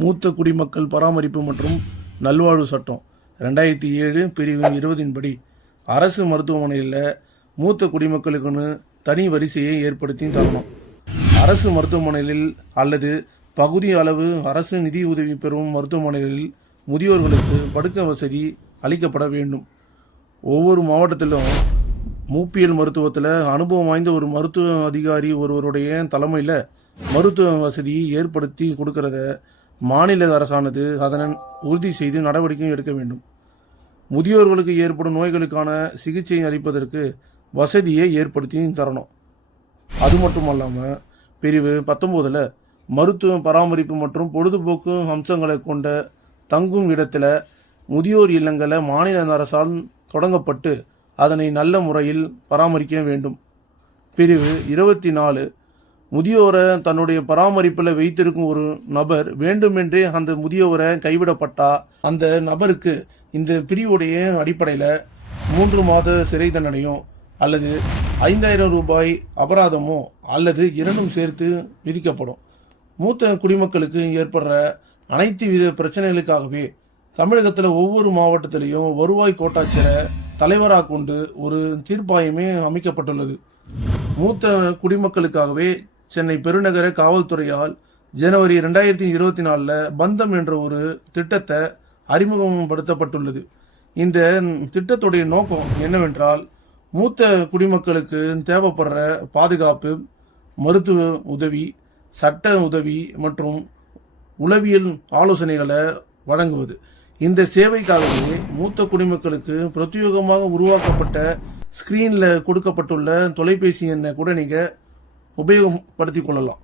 மூத்த குடிமக்கள் பராமரிப்பு மற்றும் நல்வாழ்வு சட்டம் ரெண்டாயிரத்தி ஏழு பிரிவு இருபதின்படி அரசு மருத்துவமனையில் மூத்த குடிமக்களுக்குன்னு தனி வரிசையை ஏற்படுத்தி தரணும். அரசு மருத்துவமனைகளில் அல்லது பகுதி அளவு அரசு நிதி உதவி பெறும் மருத்துவமனைகளில் முதியோர்களுக்கு படுக்க வசதி அளிக்கப்பட வேண்டும். ஒவ்வொரு மாவட்டத்திலும் மூப்பியல் மருத்துவத்தில் அனுபவம் வாய்ந்த ஒரு மருத்துவ அதிகாரி ஒருவருடைய தலைமையில் மருத்துவ வசதியை ஏற்படுத்தி கொடுக்கறத மாநில அரசானது அதனை உறுதி செய்து நடவடிக்கை எடுக்க வேண்டும். முதியோர்களுக்கு ஏற்படும் நோய்களுக்கான சிகிச்சை அளிப்பதற்கு வசதியை ஏற்படுத்தி தரணும். அது மட்டும் அல்லாமல் பிரிவு பத்தொம்போதில் மருத்துவ பராமரிப்பு மற்றும் பொழுதுபோக்கு அம்சங்களை கொண்ட தங்கும் இடத்துல முதியோர் இல்லங்களை மாநில அரசால் தொடங்கப்பட்டு அதனை நல்ல முறையில் பராமரிக்க வேண்டும். பிரிவு இருபத்தி நாலு முதியோரை தன்னுடைய பராமரிப்பில் வைத்திருக்கும் ஒரு நபர் வேண்டுமென்றே அந்த முதியோரை கைவிடப்பட்டா? அந்த நபருக்கு இந்த பிரிவுடைய அடிப்படையில் மூன்று மாத சிறை தண்டனையும் அல்லது ஐந்தாயிரம் ரூபாய் அபராதமோ அல்லது இரண்டும் சேர்த்து விதிக்கப்படும். மூத்த குடிமக்களுக்கு ஏற்படுற அனைத்து வித பிரச்சனைகளுக்காகவே தமிழகத்தில் ஒவ்வொரு மாவட்டத்திலையும் வருவாய் கோட்டாட்சியரை தலைவராக கொண்டு ஒரு தீர்ப்பாயமே அமைக்கப்பட்டுள்ளது. மூத்த குடிமக்களுக்காகவே சென்னை பெருநகர காவல்துறையால் ஜனவரி ரெண்டாயிரத்தி இருபத்தி நாலில் பந்தம் என்ற ஒரு திட்டத்தை அறிமுகப்படுத்தப்பட்டுள்ளது. இந்த திட்டத்துடைய நோக்கம் என்னவென்றால் மூத்த குடிமக்களுக்கு தேவைப்படுற பாதுகாப்பு மருத்துவ உதவி சட்ட உதவி மற்றும் உளவியல் ஆலோசனைகளை வழங்குவது. இந்த சேவைக்காகவே மூத்த குடிமக்களுக்கு பிரத்யேகமாக உருவாக்கப்பட்ட ஸ்கிரீனில் கொடுக்கப்பட்டுள்ள தொலைபேசி எண்ணை கூட நீங்கள் உபயோகப்படுத்தி கொள்ளலாம்.